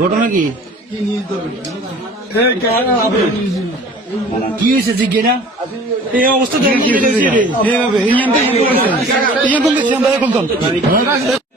ঘটনা কি কি হয়েছে জিজ্ঞে না এই অবস্থা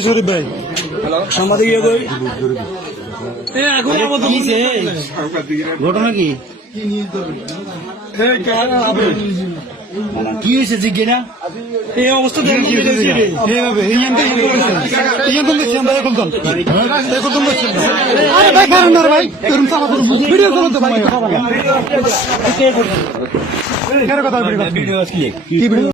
শরীফ ভাই। সাংবাদিক ইয়ে কই? ঘটনা কি? কি হয়েছে জিজ্ঞে না? এই অবস্থা এইভাবে কারণ না ভাই। এরকম চালা ভিডিও করুন তো ভাই কেন কথা ভিডিও কি ভিডিও?